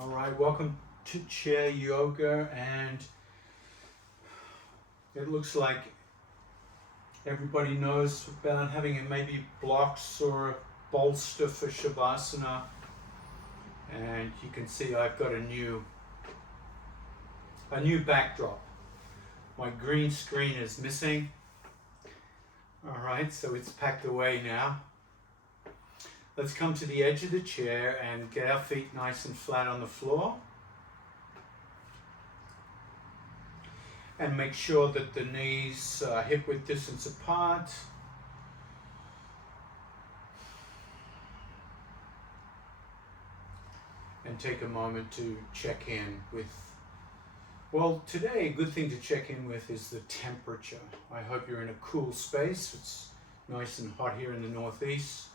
All right, welcome to chair yoga, and it looks like everybody knows about having maybe blocks or a bolster for Shavasana, and you can see I've got a new backdrop. My green screen is missing. All right, so it's packed away now. Let's come to the edge of the chair and get our feet nice and flat on the floor. And make sure that the knees are hip width distance apart. And take a moment to check in with, well, today a good thing to check in with is the temperature. I hope you're in a cool space. It's nice and hot here in the Northeast.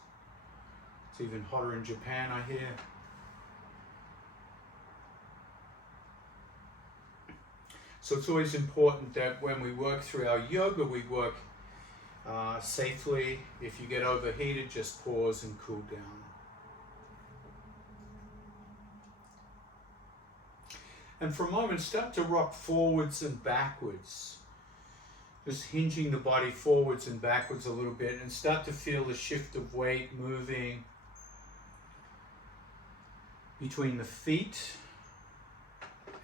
It's even hotter in Japan, I hear. So it's always important that when we work through our yoga, we work safely. If you get overheated, just pause and cool down. And for a moment, start to rock forwards and backwards. Just hinging the body forwards and backwards a little bit, and start to feel the shift of weight moving between the feet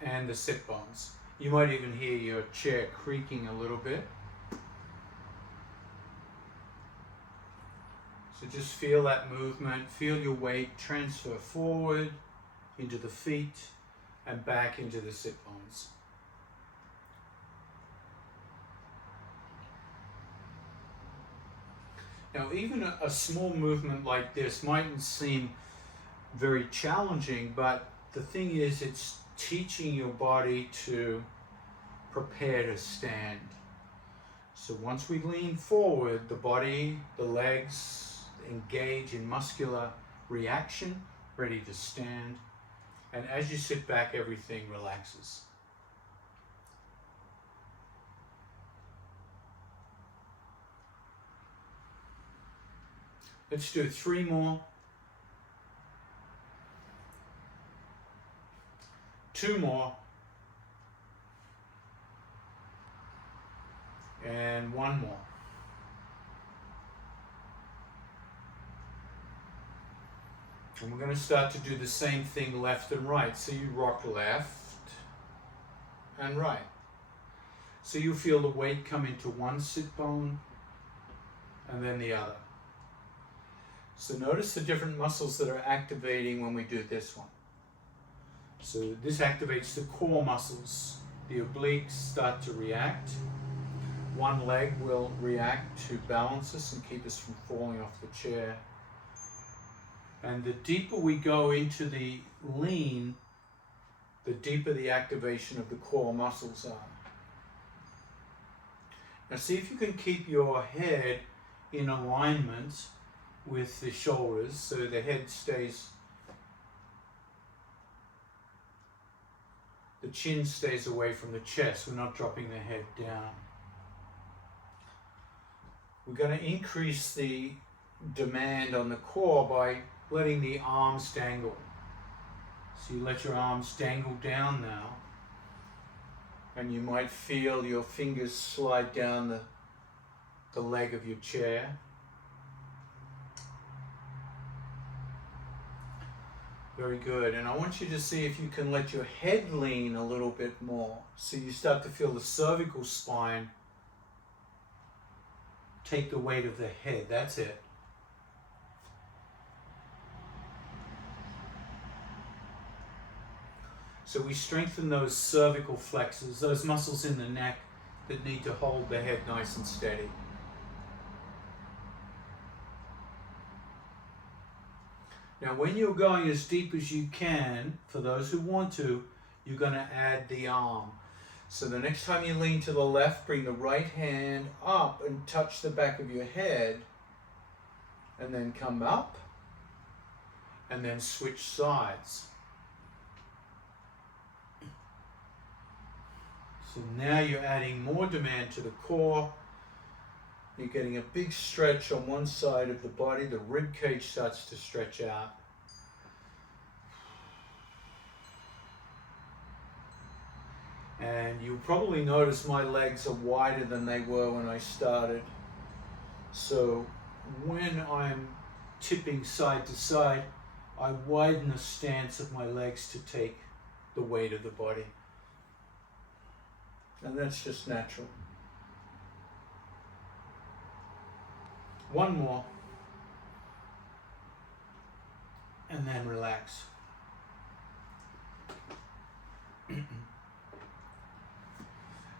and the sit bones. You might even hear your chair creaking a little bit. So just feel that movement, feel your weight transfer forward into the feet and back into the sit bones. Now, even a small movement like this mightn't seem very challenging, but the thing is, it's teaching your body to prepare to stand. So once we lean forward, the body, the legs engage in muscular reaction, ready to stand. And as you sit back, everything relaxes. Let's do 3 more. 2 more. And 1 more. And we're going to start to do the same thing left and right. So you rock left and right. So you feel the weight come into one sit bone and then the other. So notice the different muscles that are activating when we do this one. So this activates the core muscles. The obliques start to react. One leg will react to balance us and keep us from falling off the chair. And the deeper we go into the lean, the deeper the activation of the core muscles are. Now see if you can keep your head in alignment with the shoulders so the head stays, the chin stays away from the chest. We're not dropping the head down. We're going to increase the demand on the core by letting the arms dangle. So you let your arms dangle down now, and you might feel your fingers slide down the leg of your chair. Very good. And I want you to see if you can let your head lean a little bit more. So you start to feel the cervical spine take the weight of the head. That's it. So we strengthen those cervical flexors, those muscles in the neck that need to hold the head nice and steady. Now when you're going as deep as you can, for those who want to, you're going to add the arm. So the next time you lean to the left, bring the right hand up and touch the back of your head, and then come up, and then switch sides. So now you're adding more demand to the core. You're getting a big stretch on one side of the body. The rib cage starts to stretch out. And you'll probably notice my legs are wider than they were when I started. So when I'm tipping side to side, I widen the stance of my legs to take the weight of the body. And that's just natural. One more. And then relax.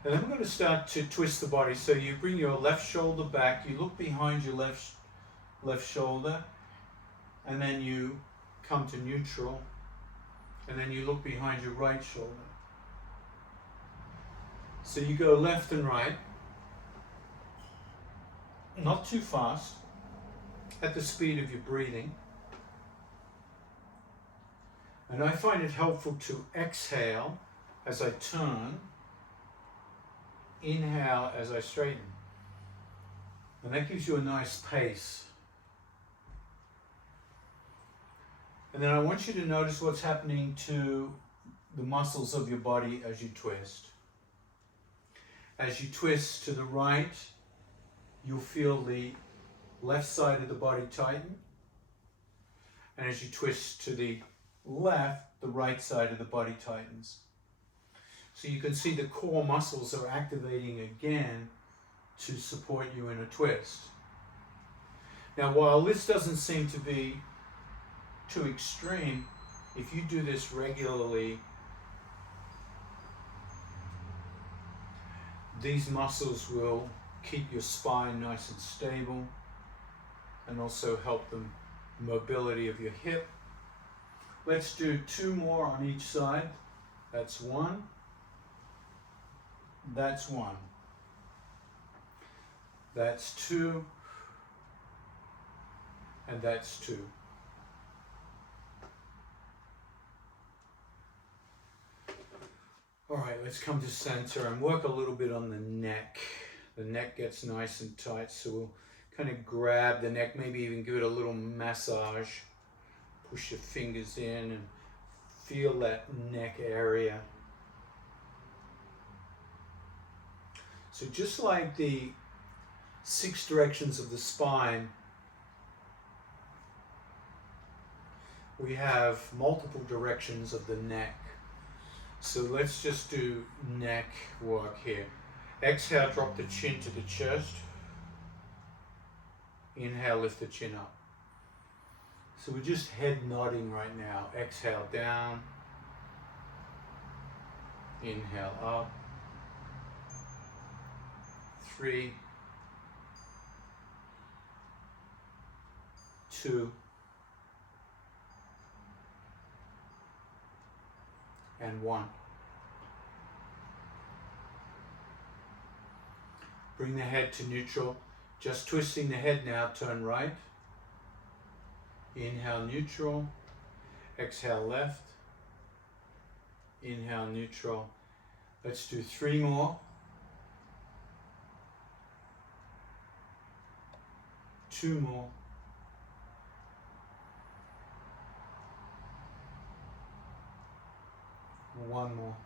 And then we're going to start to twist the body. So you bring your left shoulder back, you look behind your left shoulder, and then you come to neutral, and then you look behind your right shoulder. So you go left and right, not too fast, at the speed of your breathing. And I find it helpful to exhale as I turn, inhale as I straighten. And that gives you a nice pace. And then I want you to notice what's happening to the muscles of your body as you twist. As you twist to the right, you'll feel the left side of the body tighten. And as you twist to the left, the right side of the body tightens. So you can see the core muscles are activating again to support you in a twist. Now, while this doesn't seem to be too extreme, if you do this regularly, these muscles will keep your spine nice and stable and also help the mobility of your hip. Let's do 2 more on each side. That's 1. That's 1. That's 2. And that's 2. All right, let's come to center and work a little bit on the neck. The neck gets nice and tight, so we'll kind of grab the neck, maybe even give it a little massage. Push your fingers in and feel that neck area. So just like the 6 directions of the spine, we have multiple directions of the neck. So let's just do neck work here. Exhale, drop the chin to the chest. Inhale, lift the chin up. So we're just head nodding right now. Exhale down. Inhale up. 3, 2, and 1. Bring the head to neutral. Just twisting the head now, turn right. Inhale, neutral. Exhale, left. Inhale, neutral. Let's do 3 more. 2 more. 1 more.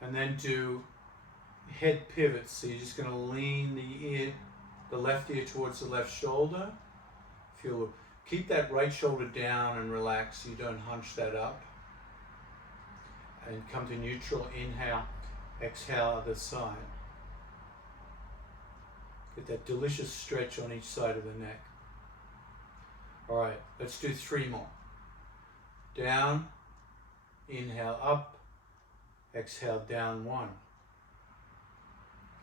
And then do head pivots. So you're just going to lean the left ear towards the left shoulder. Keep that right shoulder down and relax. You don't hunch that up. And come to neutral. Inhale. Exhale, other side. Get that delicious stretch on each side of the neck. All right, let's do 3 more. Down, inhale, up, exhale, down, 1.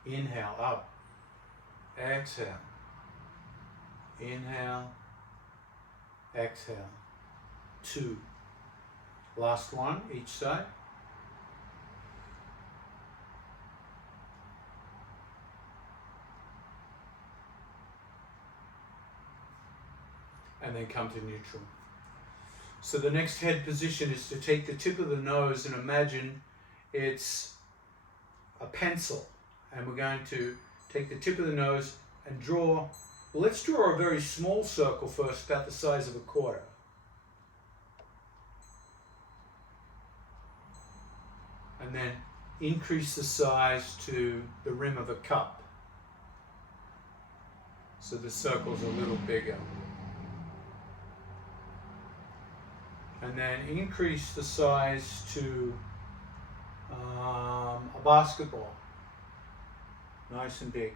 Inhale, up, exhale, inhale, exhale, 2. Last one, each side. And then come to neutral. So the next head position is to take the tip of the nose and imagine it's a pencil. And we're going to take the tip of the nose and draw, let's draw a very small circle first, about the size of a quarter. and then increase the size to the rim of a cup. So the circle's a little bigger. And then increase the size to a basketball. Nice and big.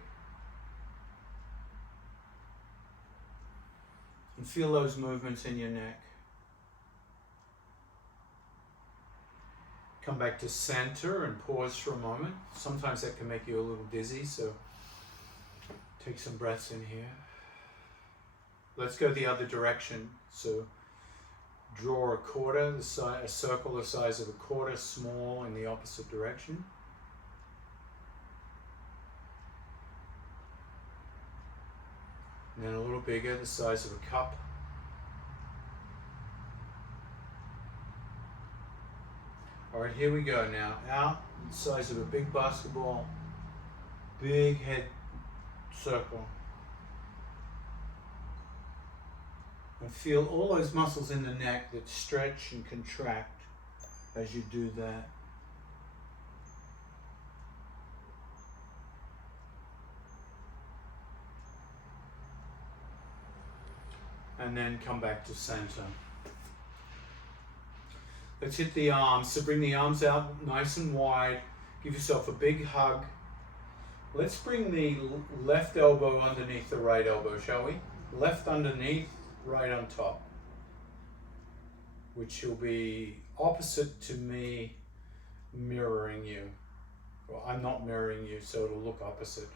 And feel those movements in your neck. Come back to center and pause for a moment. Sometimes that can make you a little dizzy, so take some breaths in here. Let's go the other direction. So draw a quarter, a circle the size of a quarter, small in the opposite direction. And then a little bigger, the size of a cup. All right, here we go now. Out, the size of a big basketball, big head circle. And feel all those muscles in the neck that stretch and contract as you do that. And then come back to center. Let's hit the arms. So bring the arms out nice and wide. Give yourself a big hug. Let's bring the left elbow underneath the right elbow, shall we? Left underneath, right on top. Which will be opposite to me mirroring you. Well, I'm not mirroring you, so it'll look opposite.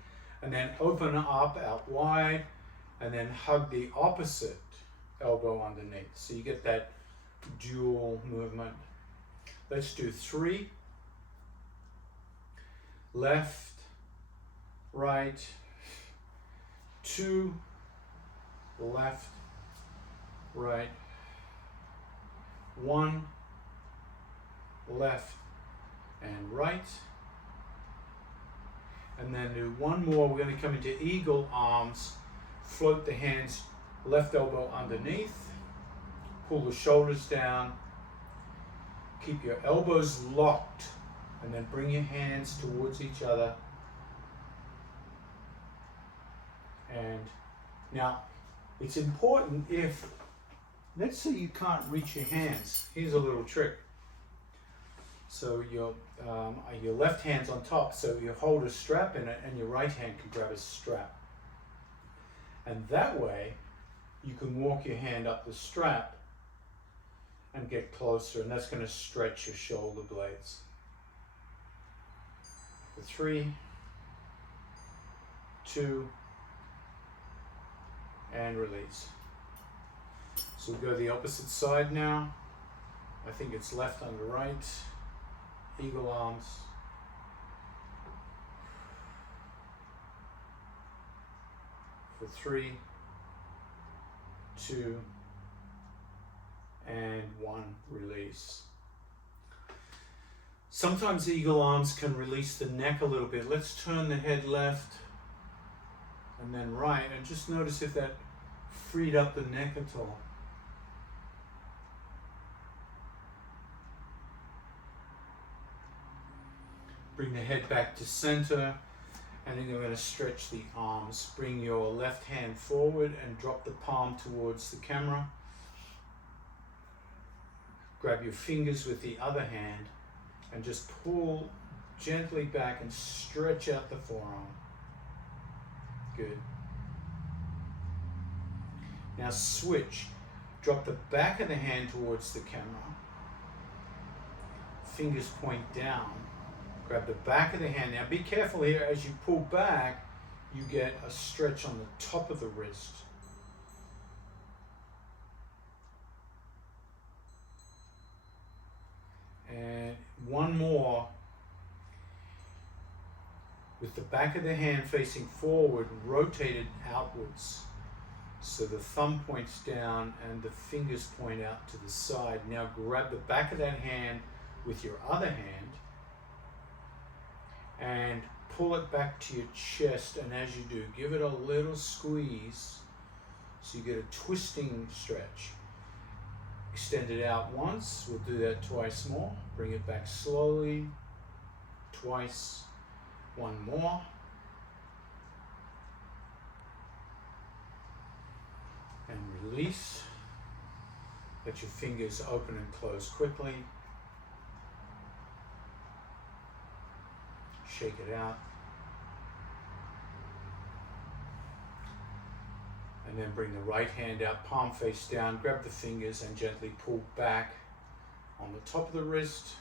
And then open up out wide, and then hug the opposite elbow underneath. So you get that dual movement. Let's do 3. Left, right, 2, left, right, 1, left and right. And then do one more. We're going to come into eagle arms. Float the hands, left elbow underneath. Pull the shoulders down. Keep your elbows locked. And then bring your hands towards each other. And now, it's important if, let's say you can't reach your hands. Here's a little trick. So your left hand's on top, so you hold a strap in it, and your right hand can grab a strap. And that way, you can walk your hand up the strap and get closer, and that's going to stretch your shoulder blades. For 3, 2, and release. So we'll go the opposite side now. I think it's left under right. Eagle arms. For 3, 2, and 1, release. Sometimes eagle arms can release the neck a little bit. Let's turn the head left and then right, and just notice if that freed up the neck at all. Bring the head back to center, and then you're going to stretch the arms. Bring your left hand forward and drop the palm towards the camera. Grab your fingers with the other hand and just pull gently back and stretch out the forearm. Good. Now switch. Drop the back of the hand towards the camera. Fingers point down. Grab the back of the hand. Now be careful here, as you pull back, you get a stretch on the top of the wrist. And one more. With the back of the hand facing forward, rotate it outwards. So the thumb points down and the fingers point out to the side. Now grab the back of that hand with your other hand and pull it back to your chest, and as you do, give it a little squeeze so you get a twisting stretch. Extend it out once, we'll do that twice more. Bring it back slowly, twice. One more. And release. Let your fingers open and close quickly. Shake it out. And then bring the right hand out, palm face down, grab the fingers and gently pull back on the top of the wrist.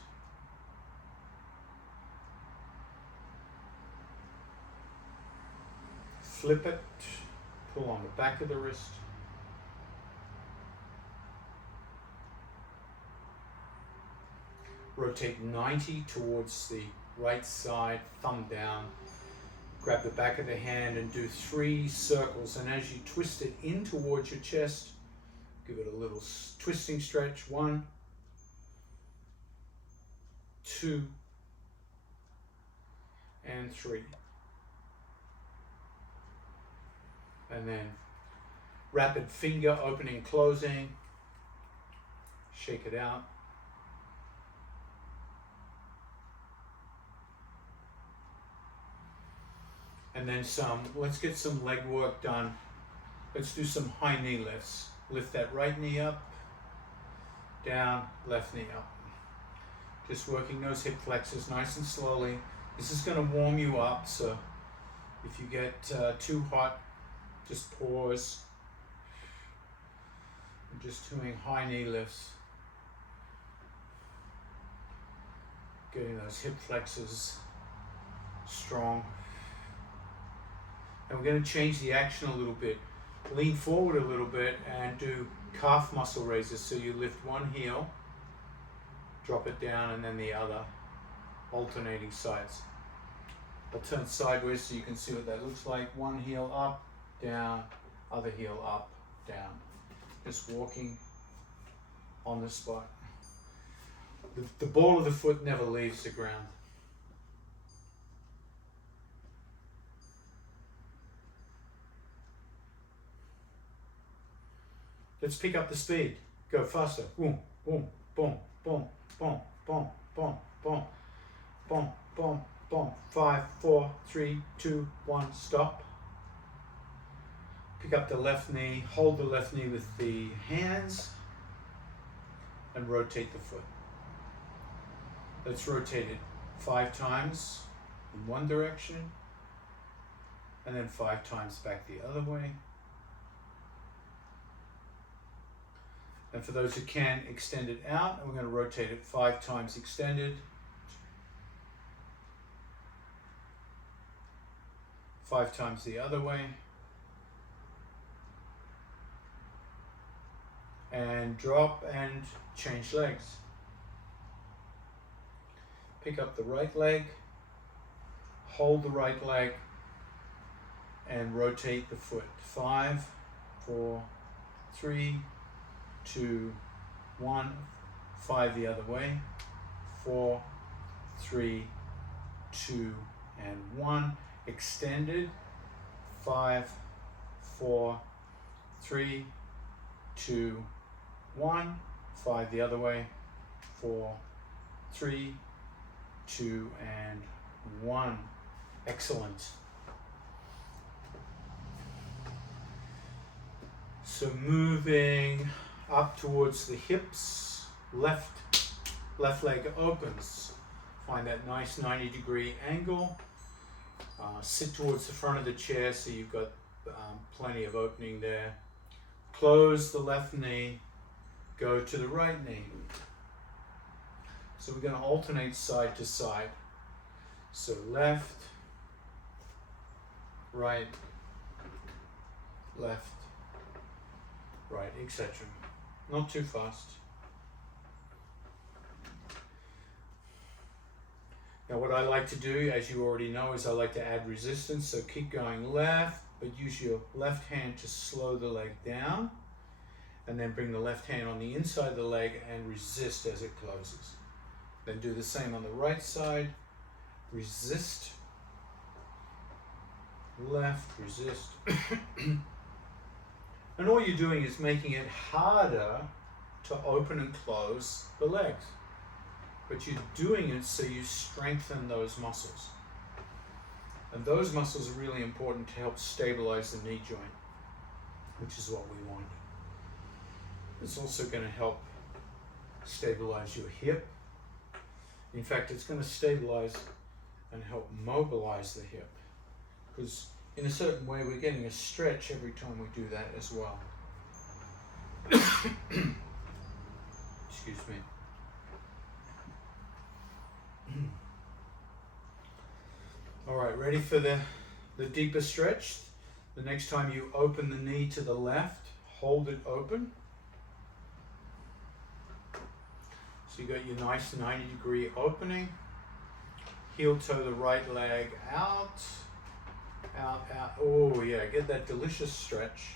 Flip it, pull on the back of the wrist. Rotate 90 towards the right side, thumb down. Grab the back of the hand and do 3 circles. And as you twist it in towards your chest, give it a little twisting stretch. 1, 2, and 3. And then rapid finger opening, closing. Shake it out. And then let's get some leg work done. Let's do some high knee lifts. Lift that right knee up, down, left knee up. Just working those hip flexors nice and slowly. This is going to warm you up, so if you get too hot, just pause. I'm just doing high knee lifts. Getting those hip flexors strong. And we're going to change the action a little bit. Lean forward a little bit and do calf muscle raises. So you lift one heel, drop it down, and then the other, alternating sides. I'll turn sideways so you can see what that looks like. One heel up, down, other heel up, down. Just walking on the spot. The ball of the foot never leaves the ground. Let's pick up the speed. Go faster. Boom, boom, boom, boom, boom, boom, boom, boom, boom, boom, boom. 5, 4, 3, 2, 1, stop. Pick up the left knee, hold the left knee with the hands, and rotate the foot. Let's rotate it 5 times in one direction, and then 5 times back the other way. And for those who can, extend it out, and we're going to rotate it 5 times extended. 5 times the other way. And drop and change legs. Pick up the right leg, hold the right leg, and rotate the foot. 5, 4, 3, 2, 1, 5 the other way, 4, 3, 2, and 1. Extended, 5, 4, 3, 2, 1, 5 the other way, 4, 3, 2, and 1. Excellent. So moving up towards the hips, left leg opens. Find that nice 90-degree angle. Sit towards the front of the chair so you've got plenty of opening there. Close the left knee, go to the right knee. So we're going to alternate side to side. So left, right, left, right, etc. Not too fast. Now what I like to do, as you already know, is I like to add resistance. So keep going left, but use your left hand to slow the leg down. And then bring the left hand on the inside of the leg and resist as it closes. Then do the same on the right side. Resist. Left, resist. And all you're doing is making it harder to open and close the legs. but you're doing it so you strengthen those muscles. And those muscles are really important to help stabilize the knee joint, which is what we want. It's also going to help stabilize your hip. In fact, it's going to stabilize and help mobilize the hip, because in a certain way we're getting a stretch every time we do that as well. Excuse me. All right, ready for the deeper stretch? The next time you open the knee to the left, hold it open. So you got your nice 90-degree opening. Heel toe the right leg out, out, out. Oh yeah, get that delicious stretch.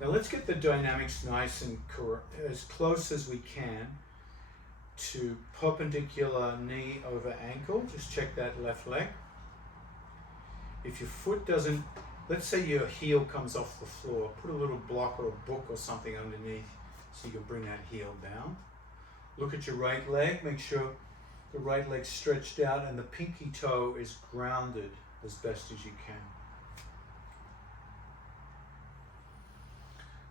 Now let's get the dynamics nice and as close as we can to perpendicular knee over ankle. Just check that left leg. If your foot doesn't, let's say your heel comes off the floor, put a little block or a book or something underneath so you can bring that heel down. Look at your right leg, make sure the right leg's stretched out and the pinky toe is grounded as best as you can.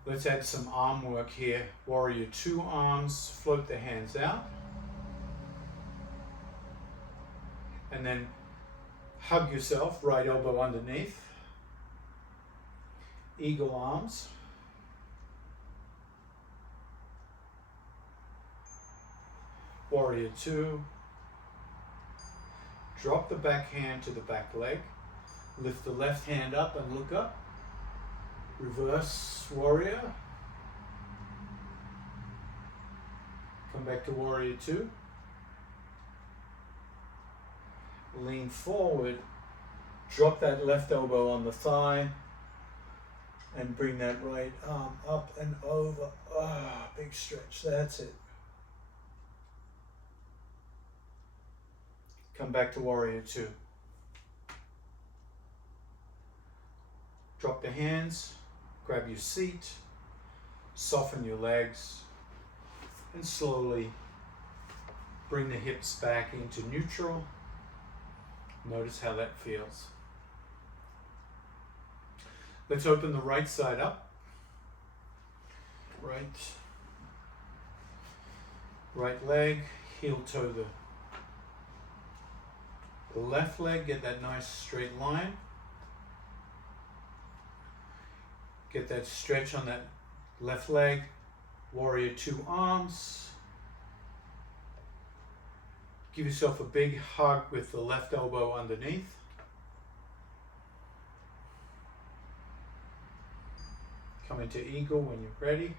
Let's add some arm work here. Warrior 2 arms, float the hands out. And then hug yourself, right elbow underneath. Eagle arms. Warrior 2. Drop the back hand to the back leg. Lift the left hand up and look up. Reverse warrior. Come back to warrior 2. Lean forward. Drop that left elbow on the thigh. And bring that right arm up and over. Ah, big stretch. That's it. Come back to warrior 2. Drop the hands. Grab your seat, soften your legs, and slowly bring the hips back into neutral. Notice how that feels. Let's open the right side up. Right leg, heel toe the left leg, get that nice straight line. Get that stretch on that left leg. Warrior 2 arms. Give yourself a big hug with the left elbow underneath. Come into eagle when you're ready.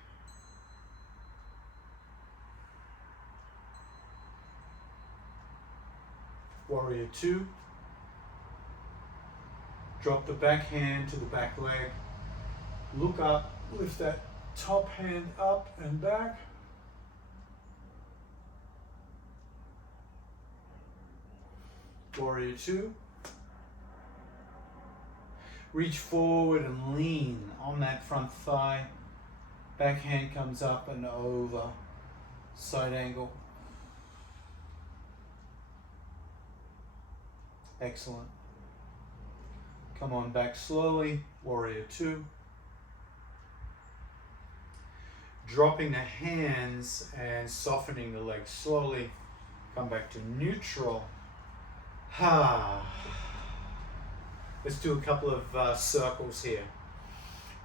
Warrior 2. Drop the back hand to the back leg. Look up, lift that top hand up and back. Warrior 2. Reach forward and lean on that front thigh. Back hand comes up and over. Side angle. Excellent. Come on back slowly. Warrior 2. Dropping the hands and softening the legs slowly. Come back to neutral. Let's do a couple of circles here.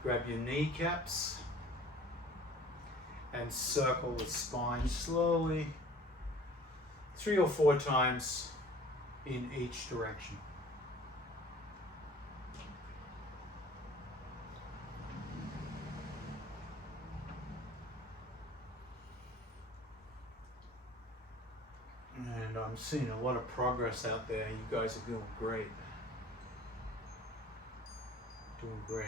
Grab your kneecaps and circle the spine slowly. 3 or 4 times in each direction. And I'm seeing a lot of progress out there. You guys are doing great. Doing great.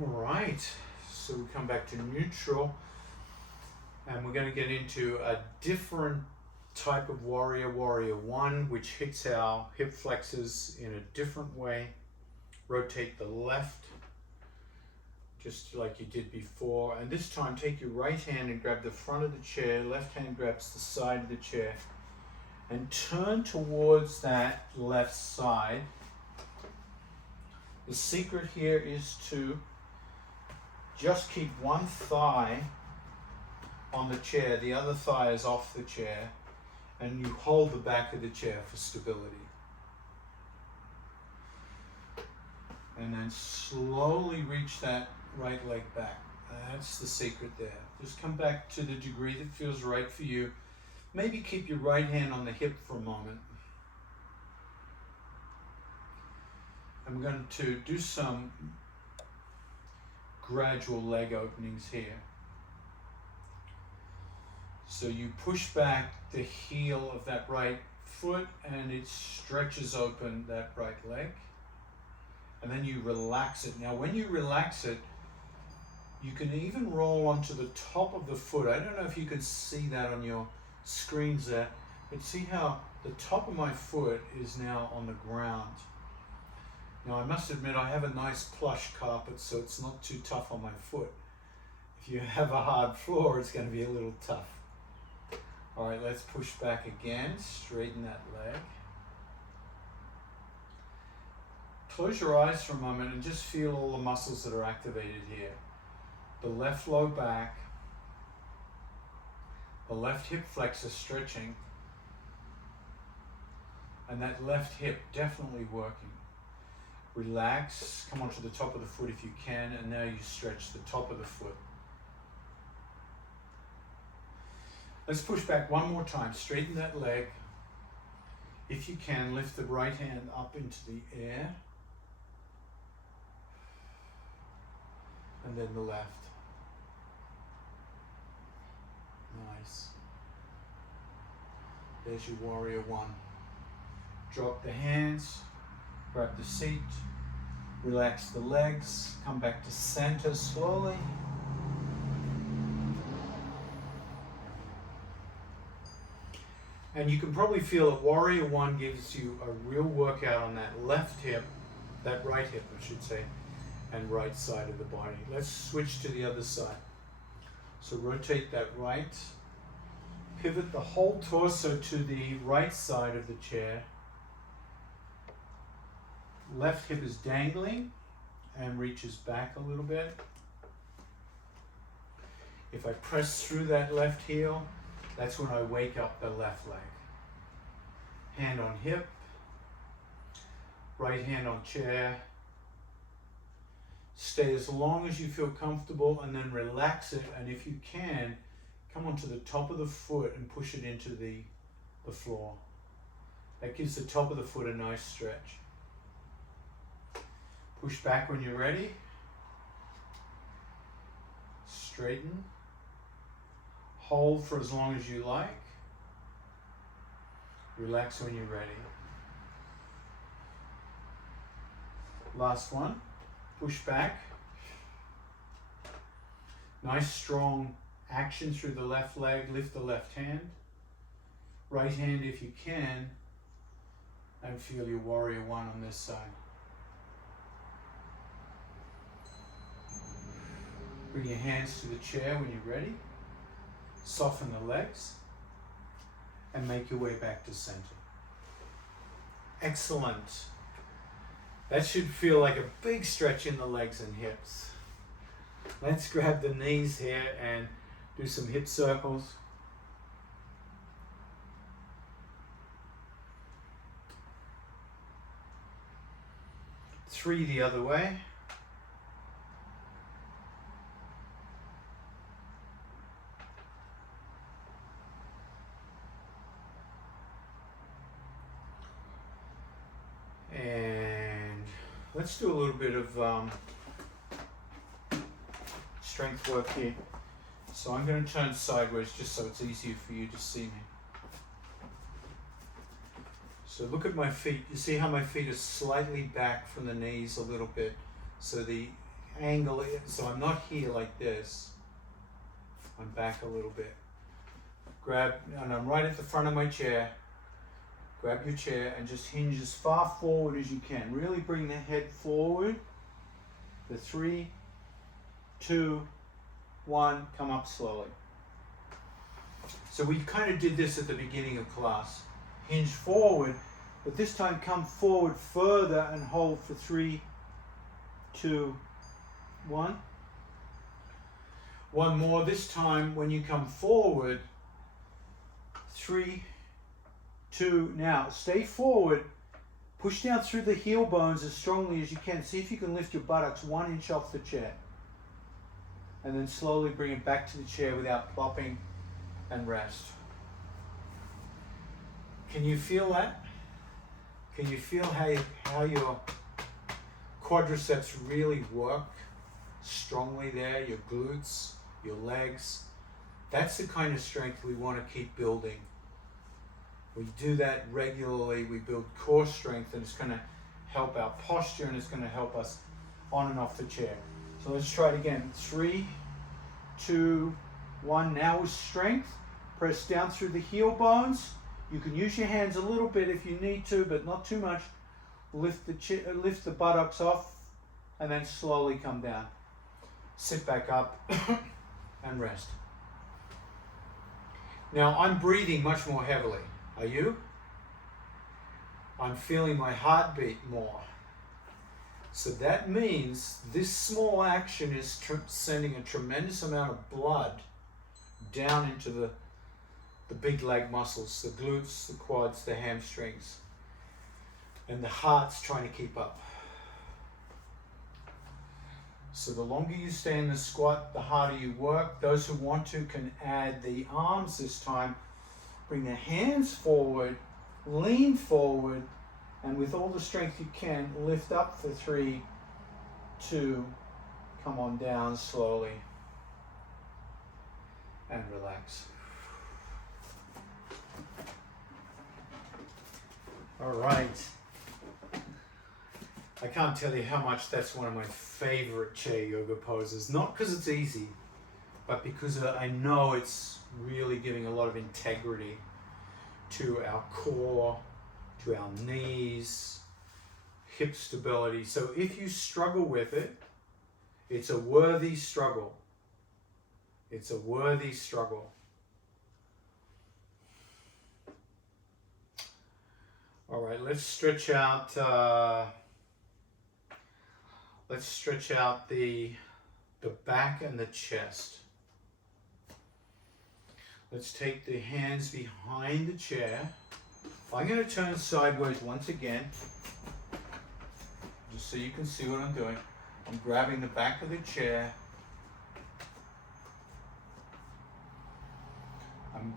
All right, so we come back to neutral, and we're going to get into a different type of warrior, warrior 1, which hits our hip flexors in a different way. Rotate the left just like you did before. And this time take your right hand and grab the front of the chair, left hand grabs the side of the chair, and turn towards that left side. The secret here is to just keep one thigh on the chair, the other thigh is off the chair, and you hold the back of the chair for stability. And then slowly reach that right leg back. That's the secret there. Just come back to the degree that feels right for you. Maybe keep your right hand on the hip for a moment. I'm going to do some gradual leg openings here. So you push back the heel of that right foot and it stretches open that right leg. And then you relax it. Now when you relax it, you can even roll onto the top of the foot. I don't know if you can see that on your screens there, but see how the top of my foot is now on the ground. Now I must admit I have a nice plush carpet, so it's not too tough on my foot. If you have a hard floor, it's going to be a little tough. All right, let's push back again, straighten that leg. Close your eyes for a moment and just feel all the muscles that are activated here. The left low back, the left hip flexor stretching, and that left hip definitely working. Relax, come onto the top of the foot if you can, and now you stretch the top of the foot. Let's push back one more time, straighten that leg. If you can, lift the right hand up into the air, and then the left. Nice. There's your warrior one. Drop the hands, grab the seat, relax the legs, come back to center slowly. And you can probably feel that warrior one gives you a real workout on that left hip, that right hip I should say, and right side of the body. Let's switch to the other side. So rotate that right, pivot the whole torso to the right side of the chair. Left hip is dangling and reaches back a little bit. If I press through that left heel, that's when I wake up the left leg. Hand on hip, right hand on chair. Stay as long as you feel comfortable and then relax it, and if you can, come onto the top of the foot and push it into the floor. That gives the top of the foot a nice stretch. Push back when you're ready. Straighten. Hold for as long as you like. Relax when you're ready. Last one. Push back. Nice strong action through the left leg. Lift the left hand. Right hand if you can. And feel your warrior one on this side. Bring your hands to the chair when you're ready. Soften the legs and make your way back to center. Excellent. That should feel like a big stretch in the legs and hips. Let's grab the knees here and do some hip circles. Three the other way. And let's do a little bit of strength work here. So I'm going to turn sideways just so it's easier for you to see me. So look at my feet. You see how my feet are slightly back from the knees a little bit. So the angle, so I'm not here like this. I'm back a little bit. Grab, and I'm right at the front of my chair. Grab your chair and just hinge as far forward as you can. Really bring the head forward. The 3, 2, 1, come up slowly. So we kind of did this at the beginning of class. Hinge forward, but this time come forward further and hold for 3, 2, 1. One more, this time when you come forward, 3, 2, now stay forward, push down through the heel bones as strongly as you can. See if you can lift your buttocks 1 inch off the chair. And then slowly bring it back to the chair without plopping, and rest. Can you feel that? Can you feel how your quadriceps really work strongly there, your glutes, your legs? That's the kind of strength we want to keep building. We do that regularly, we build core strength, and it's going to help our posture, and it's going to help us on and off the chair. So let's try it again. 3, 2, 1. Now with strength, press down through the heel bones. You can use your hands a little bit if you need to, but not too much. Lift the buttocks off, and then slowly come down. Sit back up and rest. Now I'm breathing much more heavily. Are you? I'm feeling my heartbeat more. So that means this small action is sending a tremendous amount of blood down into the big leg muscles, the glutes, the quads, the hamstrings, and the heart's trying to keep up. So the longer you stay in the squat, the harder you work. Those who want to can add the arms this time. Bring the hands forward, lean forward, and with all the strength you can, lift up for 3, 2, come on down slowly, and relax. All right. I can't tell you how much that's one of my favorite chair yoga poses. Not because it's easy, but because I know it's really giving a lot of integrity to our core, to our knees, hip stability. So if you struggle with it, it's a worthy struggle. It's a worthy struggle. All right, let's stretch out. Let's stretch out the back and the chest. Let's take the hands behind the chair. I'm going to turn sideways once again, just so you can see what I'm doing. I'm grabbing the back of the chair. I'm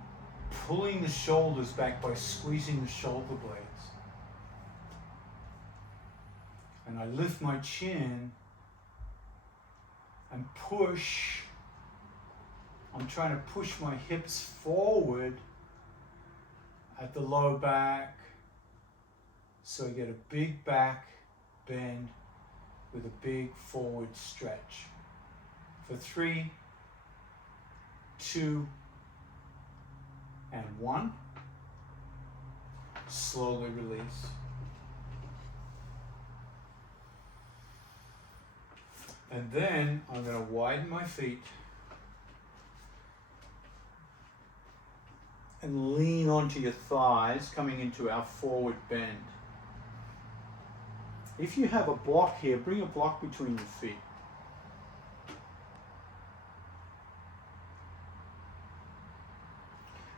pulling the shoulders back by squeezing the shoulder blades. And I lift my chin and push. I'm trying to push my hips forward at the low back, so I get a big back bend with a big forward stretch. For 3, 2, and 1. Slowly release. And then I'm going to widen my feet and lean onto your thighs, coming into our forward bend. If you have a block here, bring a block between your feet.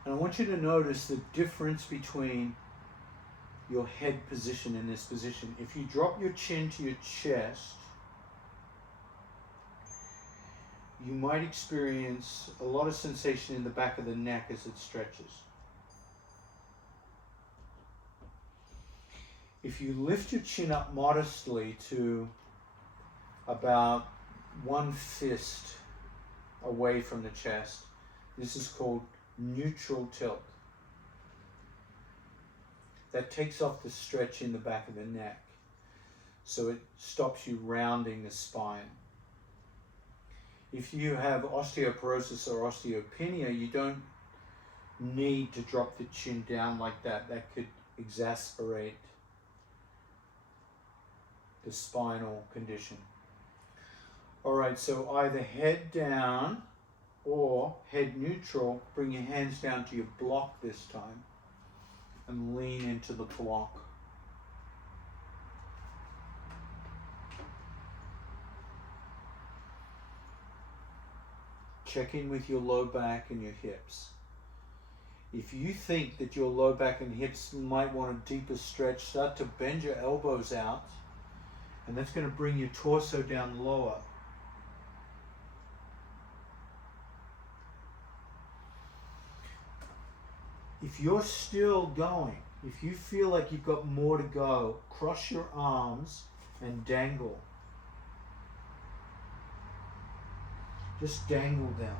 And I want you to notice the difference between your head position and this position. If you drop your chin to your chest, you might experience a lot of sensation in the back of the neck as it stretches. If you lift your chin up modestly to about 1 fist away from the chest, this is called neutral tilt. That takes off the stretch in the back of the neck, so it stops you rounding the spine. If you have osteoporosis or osteopenia, you don't need to drop the chin down like that. That could exacerbate the spinal condition. Alright, so either head down or head neutral. Bring your hands down to your block this time and lean into the block. Check in with your low back and your hips. If you think that your low back and hips might want a deeper stretch, start to bend your elbows out, and that's going to bring your torso down lower. If you're still going, if you feel like you've got more to go, cross your arms and dangle. Just dangle them.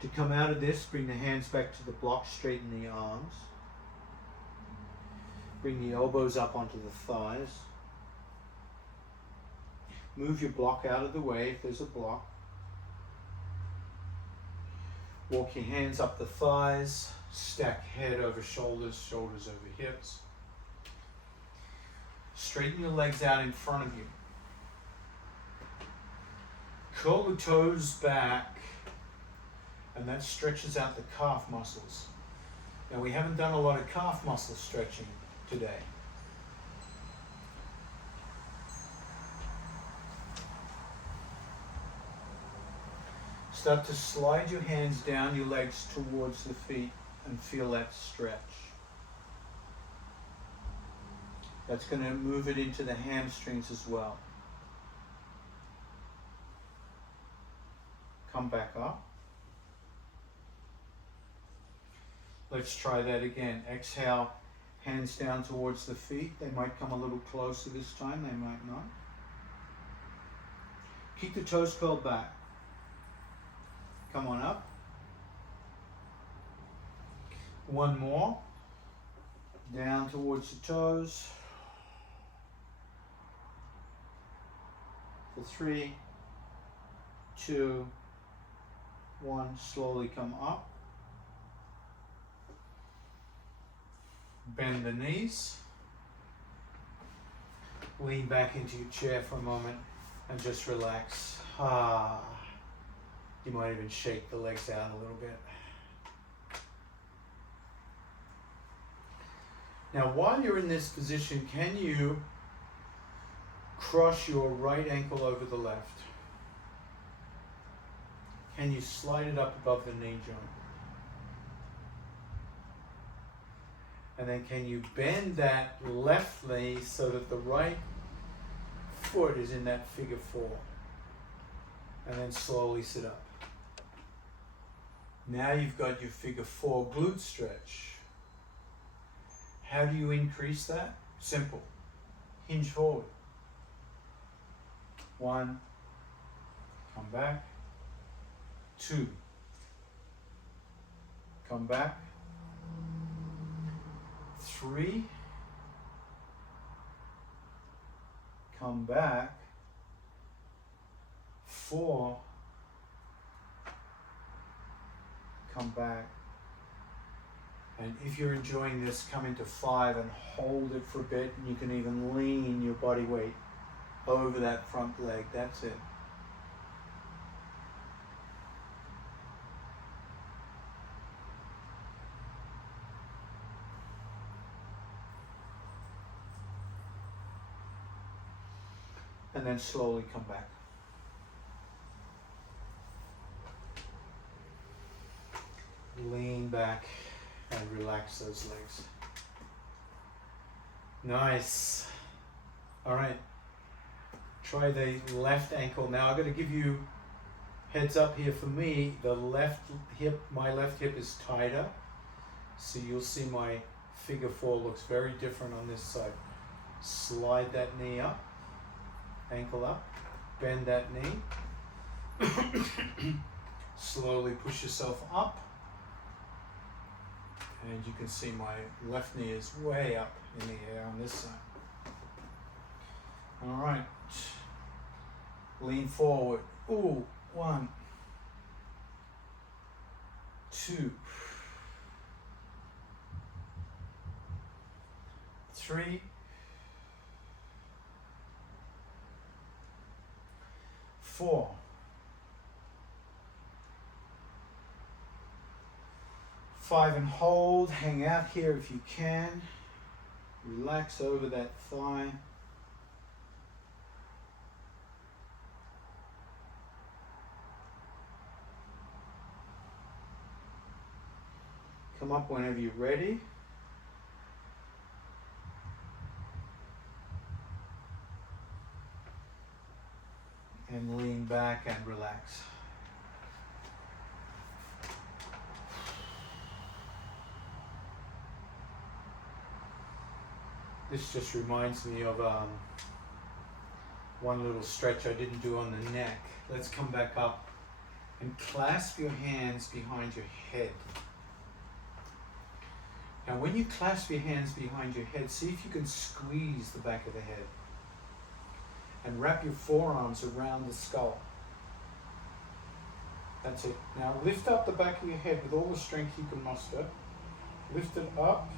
To come out of this, bring the hands back to the block, straighten the arms. Bring the elbows up onto the thighs. Move your block out of the way if there's a block. Walk your hands up the thighs, stack head over shoulders, shoulders over hips. Straighten your legs out in front of you. Curl the toes back, and that stretches out the calf muscles. Now, we haven't done a lot of calf muscle stretching today. Start to slide your hands down your legs towards the feet and feel that stretch. That's going to move it into the hamstrings as well. Come back up. Let's try that again. Exhale, hands down towards the feet. They might come a little closer this time, they might not. Keep the toes curled back. Come on up. One more. Down towards the toes. For 3, 2, 1. Slowly come up. Bend the knees. Lean back into your chair for a moment and just relax. You might even shake the legs out a little bit. Now, while you're in this position, can you cross your right ankle over the left? Can you slide it up above the knee joint? And then can you bend that left knee so that the right foot is in that figure 4? And then slowly sit up. Now you've got your figure 4 glute stretch. How do you increase that? Simple. Hinge forward. 1. Come back. 2. Come back. 3. Come back. 4. Come back. And if you're enjoying this, come into 5 and hold it for a bit, and you can even lean your body weight over that front leg. That's it. And then slowly come back. Lean back and relax those legs. Nice. All right. Try the left ankle. Now I'm going to give you heads up here for me. The left hip, my left hip is tighter. So you'll see my figure 4 looks very different on this side. Slide that knee up. Ankle up. Bend that knee. Slowly push yourself up. And you can see my left knee is way up in the air on this side. All right. Lean forward. Ooh, 1, 2, 3, 4, 5, and hold. Hang out here if you can. Relax over that thigh. Come up whenever you're ready. And lean back and relax. This just reminds me of one little stretch I didn't do on the neck. Let's come back up and clasp your hands behind your head. Now when you clasp your hands behind your head, see if you can squeeze the back of the head. And wrap your forearms around the skull. That's it. Now lift up the back of your head with all the strength you can muster. Lift it up.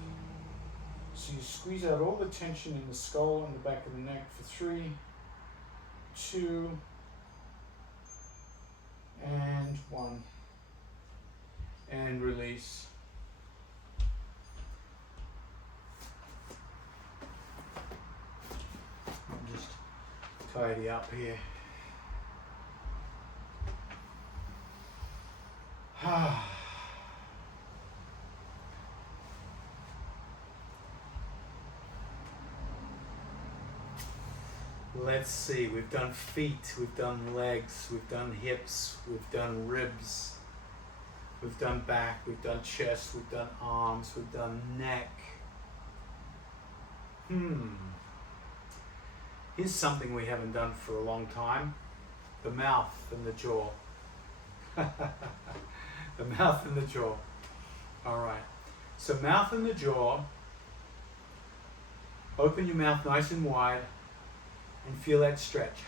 So you squeeze out all the tension in the skull and the back of the neck for 3, 2, and 1. And release. Just tidy up here. Let's see, we've done feet, we've done legs, we've done hips, we've done ribs, we've done back, we've done chest, we've done arms, we've done neck. Here's something we haven't done for a long time. The mouth and the jaw. The mouth and the jaw. Alright. So mouth and the jaw. Open your mouth nice and wide and feel that stretch.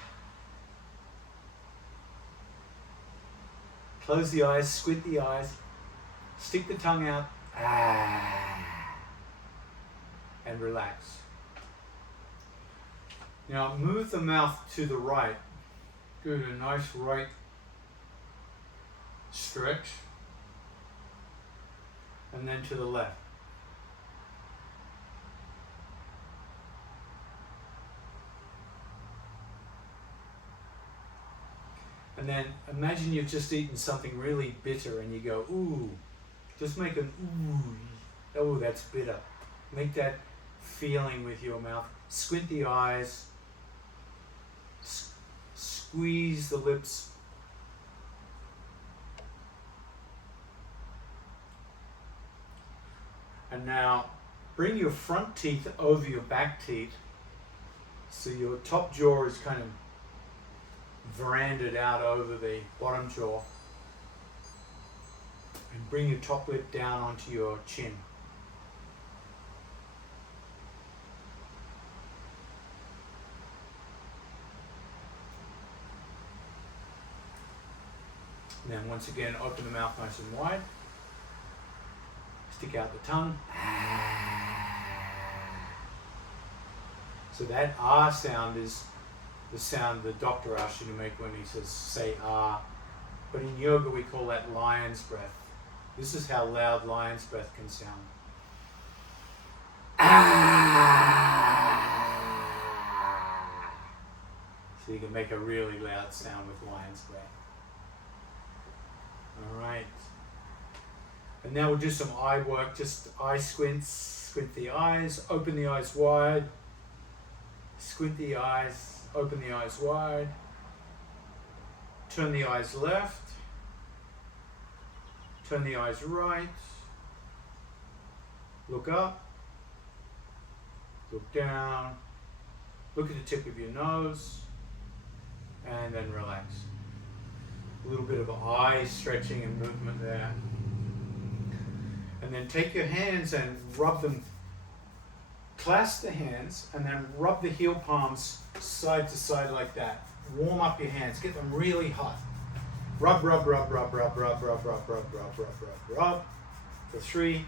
Close the eyes, squint the eyes, stick the tongue out, and relax. Now move the mouth to the right. Good, a nice right stretch. And then to the left. And then imagine you've just eaten something really bitter and you go, ooh. Just make an ooh. Oh, that's bitter. Make that feeling with your mouth. Squint the eyes. Squeeze the lips. And now bring your front teeth over your back teeth. So your top jaw is kind of veranded out over the bottom jaw. And bring your top lip down onto your chin. And then once again, open the mouth nice and wide. Stick out the tongue. So that ah sound is the sound that Dr. asks you to make when he says say ah. But in yoga we call that lion's breath. This is how loud lion's breath can sound. So you can make a really loud sound with lion's breath. Alright. And now we'll do some eye work, just eye squints. Squint the eyes, open the eyes wide. Squint the eyes, open the eyes wide. Turn the eyes left. Turn the eyes right. Look up. Look down. Look at the tip of your nose. And then relax. A little bit of eye stretching and movement there. And then take your hands and rub them, clasp the hands, and then rub the heel palms side to side like that. Warm up your hands, get them really hot. Rub, rub, rub, rub, rub, rub, rub, rub, rub, rub, rub, rub, rub. For 3,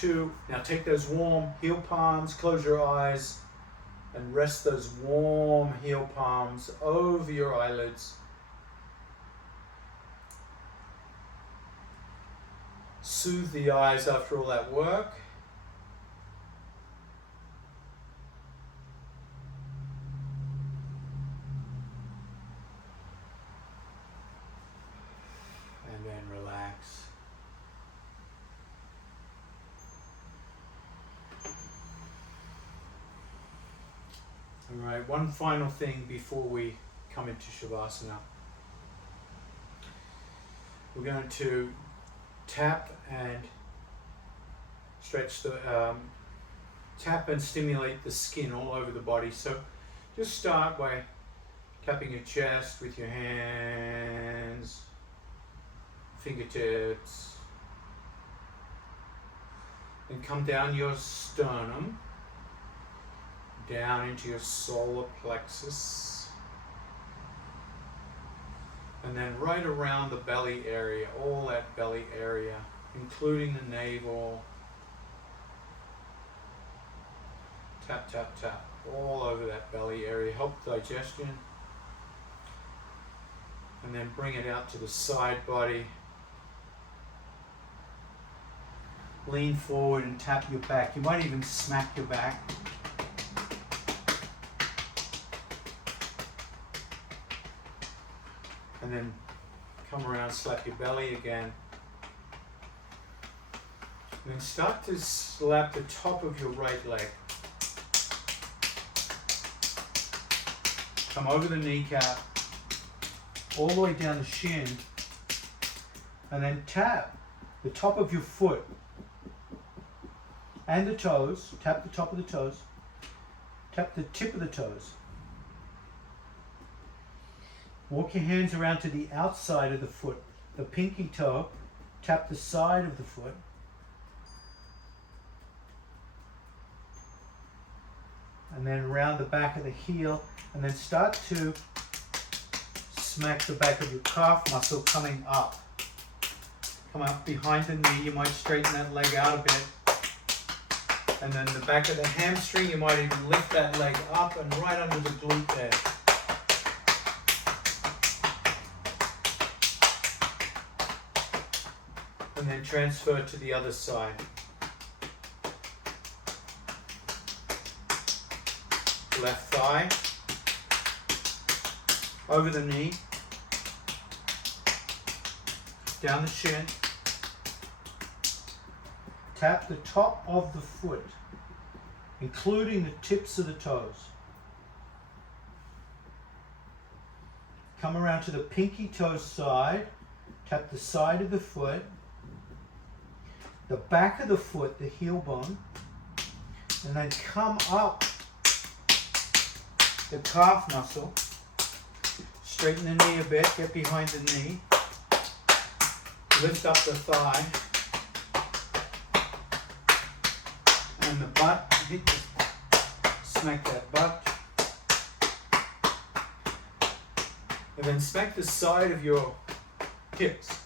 to, now take those warm heel palms, close your eyes, and rest those warm heel palms over your eyelids. Soothe the eyes after all that work. And then relax. All right, one final thing before we come into Shavasana. We're going to tap and stretch the, tap and stimulate the skin all over the body. So just start by tapping your chest with your hands, fingertips, and come down your sternum, down into your solar plexus, and then right around the belly area, all that belly area, including the navel. Tap, tap, tap, all over that belly area, help digestion. And then bring it out to the side body. Lean forward and tap your back. You might even smack your back. And then come around, slap your belly again. And then start to slap the top of your right leg. Come over the kneecap, all the way down the shin, and then tap the top of your foot and the toes. Tap the top of the toes. Tap the tip of the toes. Walk your hands around to the outside of the foot, the pinky toe. Tap the side of the foot. And then around the back of the heel, and then start to smack the back of your calf muscle coming up. Come up behind the knee, you might straighten that leg out a bit. And then the back of the hamstring, you might even lift that leg up and right under the glute there. And then transfer to the other side. Left thigh, over the knee, down the shin. Tap the top of the foot, including the tips of the toes. Come around to the pinky toe side, tap the side of the foot, the back of the foot, the heel bone, and then come up the calf muscle. Straighten the knee a bit, get behind the knee, lift up the thigh, and the butt, smack that butt, and then smack the side of your hips.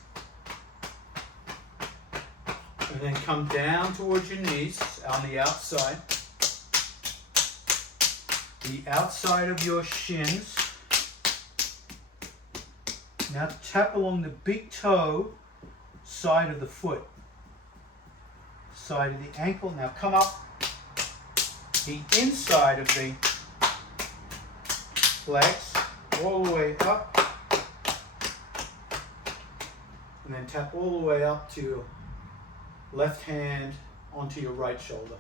And then come down towards your knees on the outside. The outside of your shins. Now tap along the big toe side of the foot. Side of the ankle. Now come up the inside of the legs all the way up. And then tap all the way up to your left hand onto your right shoulder.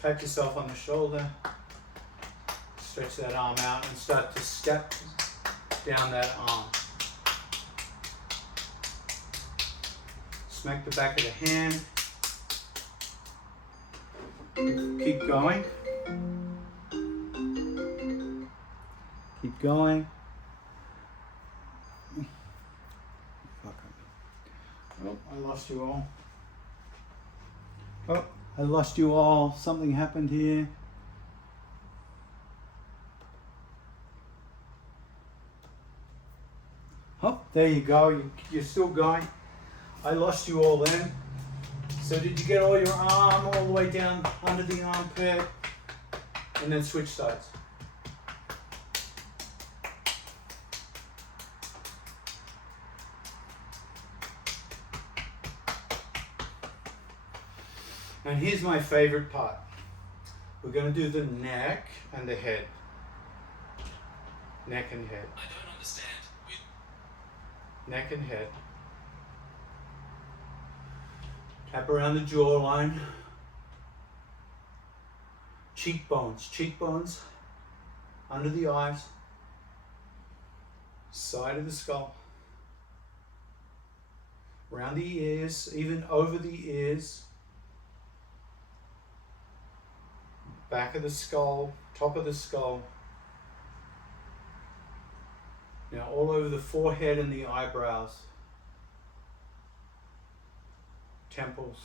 Pat yourself on the shoulder, stretch that arm out and start to step down that arm. Smack the back of the hand. Keep going. Keep going. Oh, I lost you all. Oh, I lost you all. Something happened here. Oh, there you go. You're still going. I lost you all then. So did you get all your arm all the way down under the armpit? And then switch sides. And here's my favorite part. We're going to do the neck and the head. Neck and head. I don't understand. Neck and head. Tap around the jawline. Cheekbones. Under the eyes. Side of the skull. Around the ears, even over the ears. Back of the skull, top of the skull. Now all over the forehead and the eyebrows. Temples.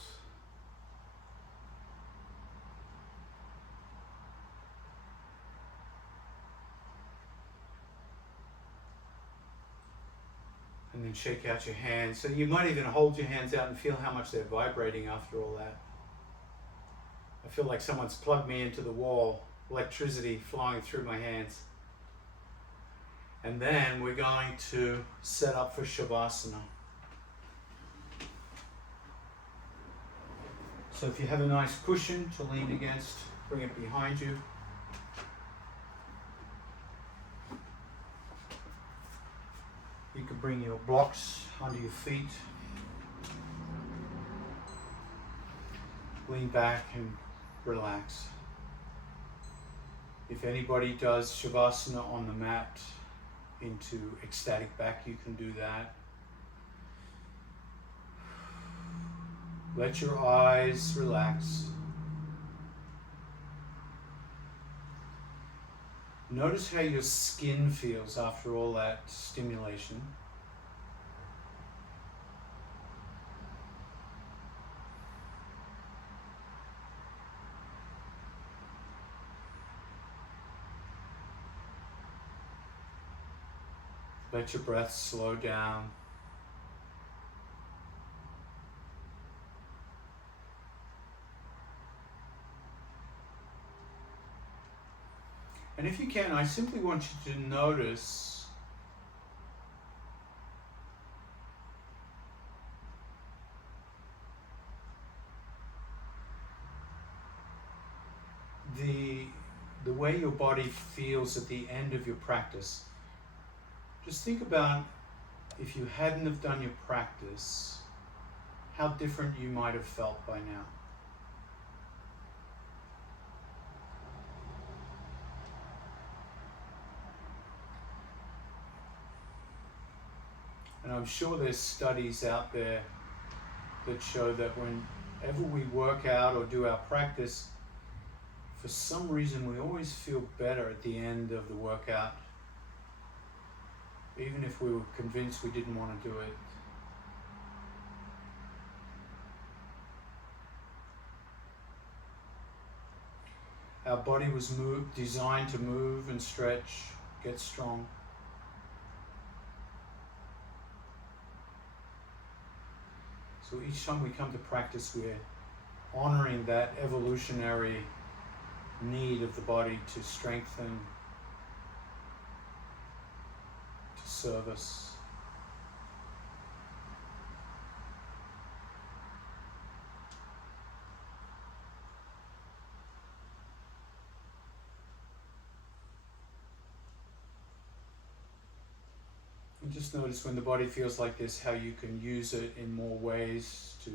And then shake out your hands. So you might even hold your hands out and feel how much they're vibrating after all that. I feel like someone's plugged me into the wall, electricity flowing through my hands. And then we're going to set up for Shavasana. So if you have a nice cushion to lean against, bring it behind you. You can bring your blocks under your feet. Lean back and relax. If anybody does Shavasana on the mat into ecstatic back, you can do that. Let your eyes relax. Notice how your skin feels after all that stimulation. Let your breath slow down. And if you can, I simply want you to notice the way your body feels at the end of your practice. Just think about if you hadn't have done your practice, how different you might have felt by now. And I'm sure there's studies out there that show that whenever we work out or do our practice, for some reason we always feel better at the end of the workout, even if we were convinced we didn't want to do it. Our body was designed to move and stretch, get strong. So each time we come to practice, we're honoring that evolutionary need of the body to strengthen, to serve us. And just notice when the body feels like this, how you can use it in more ways to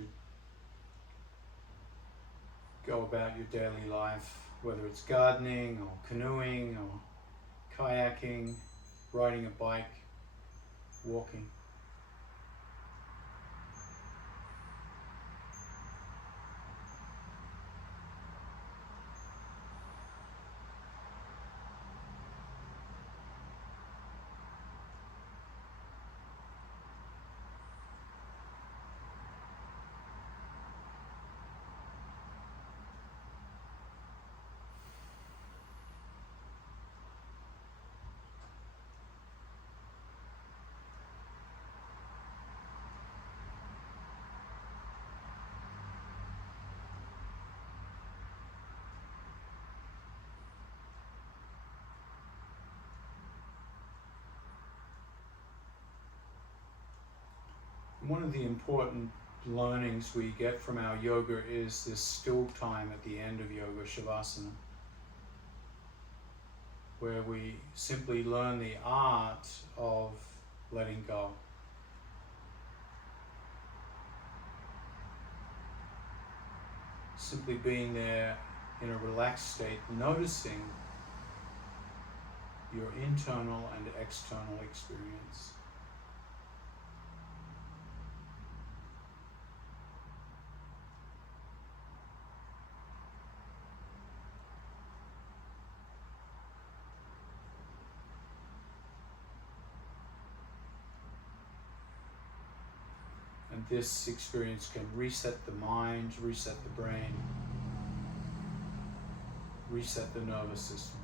go about your daily life, whether it's gardening or canoeing or kayaking, riding a bike, walking. One of the important learnings we get from our yoga is this still time at the end of yoga, Shavasana, where we simply learn the art of letting go. Simply being there in a relaxed state, noticing your internal and external experience. And this experience can reset the mind, reset the brain, reset the nervous system.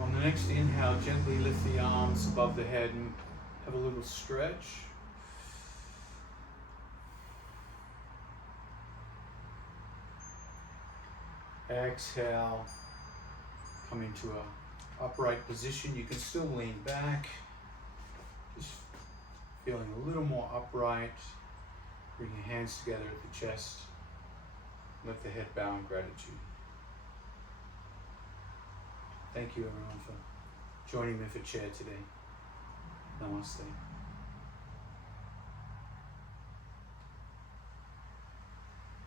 On the next inhale, gently lift the arms above the head and have a little stretch. Exhale, come into an upright position. You can still lean back, just feeling a little more upright. Bring your hands together at the chest. Let the head bow in gratitude. Thank you everyone for joining me for chair today. Namaste.